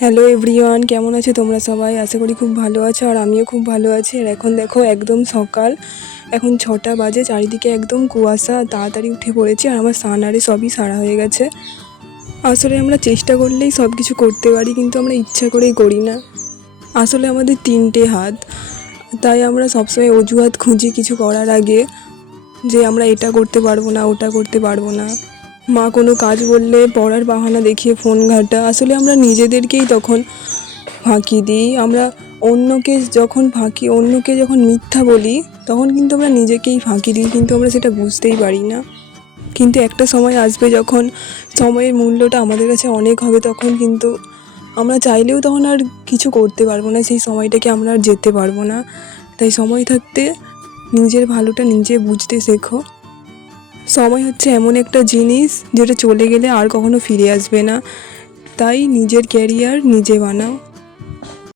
Hello everyone, কেমন আছো তোমরা সবাই? আশা করি খুব ভালো আছো, আর আমিও খুব ভালো আছি। আর এখন দেখো একদম সকাল, এখন 6টা বাজে, চারিদিকে একদম কুয়াশা। তাড়াতাড়ি উঠে পড়েছি, আর আমার স্নান আরে সবই সারা হয়ে গেছে। আসলে আমরা চেষ্টা করলেই সব কিছু করতে পারি, কিন্তু আমরা ইচ্ছা করেই করি না। আসলে আমাদের 3টে হাত, তাই আমরা সবসময় অজুহাত খুঁজি কিছু করার আগে, যে আমরা এটা করতে পারবো না, ওটা করতে পারবো না। মা কোনো কাজ বললে পড়ার বাহানা দেখিয়ে ফোন ঘাঁটা। আসলে আমরা নিজেদেরকেই তখন ফাঁকি দিই। আমরা অন্যকে যখন মিথ্যা বলি, তখন কিন্তু আমরা নিজেকেই ফাঁকি দিই, কিন্তু আমরা সেটা বুঝতেই পারি না। কিন্তু একটা সময় আসবে যখন সময়ের মূল্যটা আমাদের কাছে অনেক হবে, তখন কিন্তু আমরা চাইলেও তখন আর কিছু করতে পারবো না, সেই সময়টাকে আমরা আর যেতে পারবো না। তাই সময় থাকতে নিজের ভালোটা নিজে বুঝতে শেখো। সময় হচ্ছে এমন একটা জিনিস যেটা চলে গেলে আর কখনো ফিরে আসবে না। তাই নিজের ক্যারিয়ার নিজে বানাও।